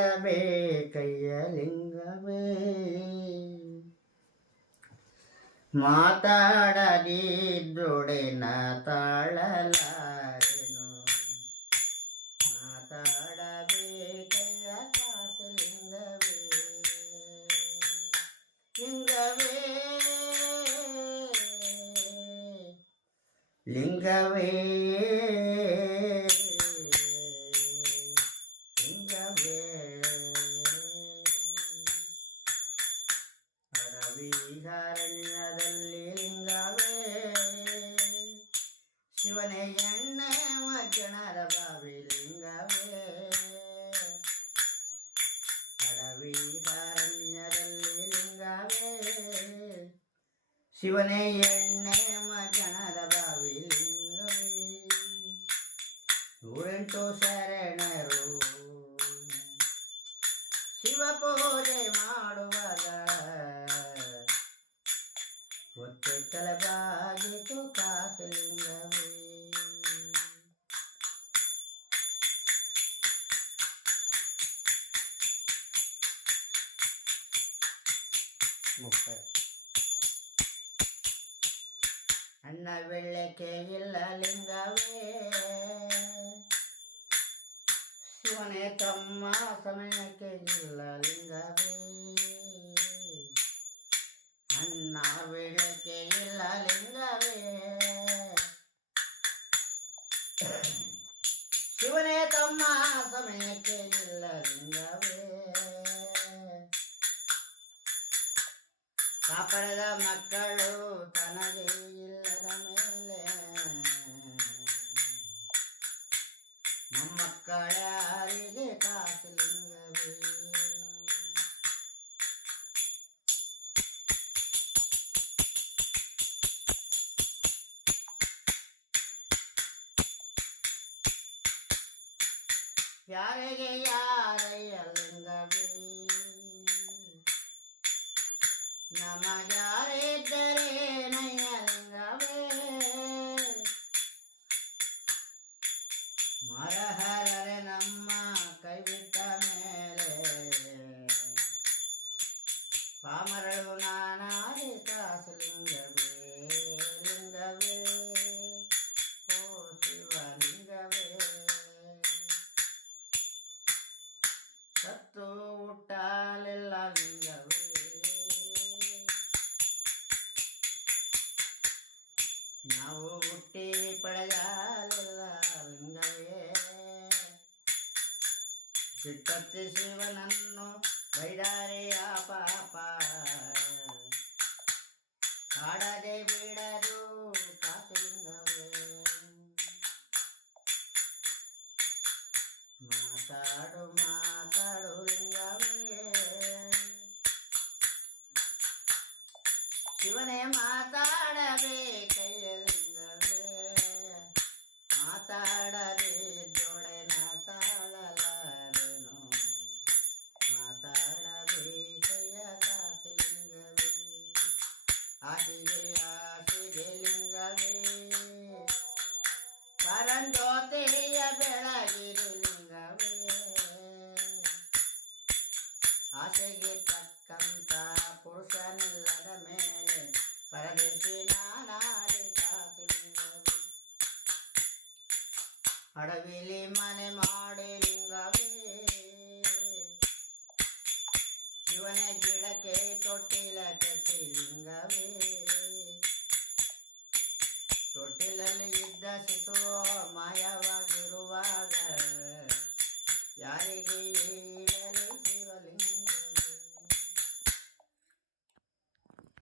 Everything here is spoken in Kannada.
ಮಾತಾಡಬೇಕಯ್ಯ ಲಿಂಗವೇ ಮಾತಾಡದಿದ್ದೊಡೆನ ತಾಳಲಾರೆನು ಮಾತಾಡಬೇಕಯ್ಯ ಕಾಸಲಿಂಗವೇ ಲಿಂಗವೇ ಲಿಂಗವೇ ಅರವಿಹಾರಣ್ಯದಲ್ಲಿ ಲಿಂಗವೇ ಶಿವನೇ ಎಣ್ಣೆ ಮಜ್ಜನರ ಬಾವಿ ಲಿಂಗವೇ ಅರವಿಹಾರಣ್ಯದಲ್ಲಿ ಲಿಂಗವೇ ಶಿವನೇ ಎಣ್ಣೆ ಮಜ್ಜನರ ಬಾವಿ ಲಿಂಗವೇ ನೂರೆಂಟು ಶರಣರು ಶಿವ ಪೂಜೆ ಮಾಡುವಾಗ ಒತ್ತೆ ತಲೆಬಾಗಿತು ಕಾಸಲಿಂಗವೇ ಅನ್ನ ಬೆಳ್ಳಕ್ಕೆ ಇಲ್ಲ ಲಿಂಗವೇ ಶಿವನೇ ತಮ್ಮ ಸಮಯಕ್ಕೆ ಇಲ್ಲ ಲಿಂಗವೇ ಅನ್ನ ಬೆಳಕೆ ಇಲ್ಲ ಲಿಂಗವೇ ಶಿವನೇ ತಮ್ಮ ಸಮಯಕ್ಕೆ ಇಲ್ಲ ಲಿಂಗವೇ ಕಾಪಾಡದ ಮಕ್ಕಳು ತನಗೆ ಇಲ್ಲದ ಮೇಲೆ ಮಕ್ಕಳ ಯಾರಿಗೆ ಕಾಸಲಿಂಗವೇ ಯಾರಿಗೆ ಯಾರಯ್ಯ ಲಿಂಗವೇ ನಮಗ್ಯಾರಿದ್ದರೆ ನಯ್ಯ ಲಿಂಗವೇ ಮರಹರರೆ ನಮ್ಮ ಕೈ ಬಿಟ್ಟ ಮೇಲೆ ಪಾಮರಳು ನಾನಾದಿ ಕಾಸಲಿಂಗವೇ ಲಿಂಗವೇ ಓ ಶಿವಲಿಂಗವೇ ಸತ್ತು ಹುಟ್ಟಲಿಲ್ಲ ಲಿಂಗವೇ ನಾವು ಹುಟ್ಟಿ ಪಡೆಯಲಿಲ್ಲ ಲಿಂಗವೇ ಚಿತ್ತತ್ತಿ ಶಿವನನ್ನು ಬೈದಾರೆಯ ಪಾಪ ಕಾಡದೆ ಬಿಡದು ಕಾಸಲಿಂಗವೇ ಮಾತಾಡು ಮಾತಾಡು ಲಿಂಗವೇ ಶಿವನೇ ಮಾತಾಡಬೇಕಯ್ಯ ಲಿಂಗವೇ ಮಾತಾಡದೆ ಜೋಡೆನ ತಾಳಲಾರೆನು ಮಾತಾಡಬೇಕಯ್ಯ ಕಾಸಲಿಂಗವೇ ಆಸಿಗೆ ಆಸಿಗೆ ಲಿಂಗವೇ ಪರಂಜ್ಯೋತಿಯ ಬೆಳಗಿರಿ ಲಿಂಗವೇ ಆಸೆಗೆ ತಕ್ಕಂತ ಪುರುಷನಿಲ್ಲದ ಮೇಲೆ ಪರದೇಶಿ ನಾನಾದೆ ಕಾಸಲಿಂಗವೇ ಅಡವಿಲಿ ಮನೆ ಮಾಡಿ ಲಿಂಗವೇ ಶಿವನ ಗಿಡಕ್ಕೆ ತೊಟ್ಟಿಲ ಕಟ್ಟಿ ಲಿಂಗವೇ ತೊಟ್ಟಿಲಲ್ಲಿ ಇದ್ದ ಶಿಶು ಮಾಯವಾಗಿರುವಾಗ ಯಾರಿಗೆ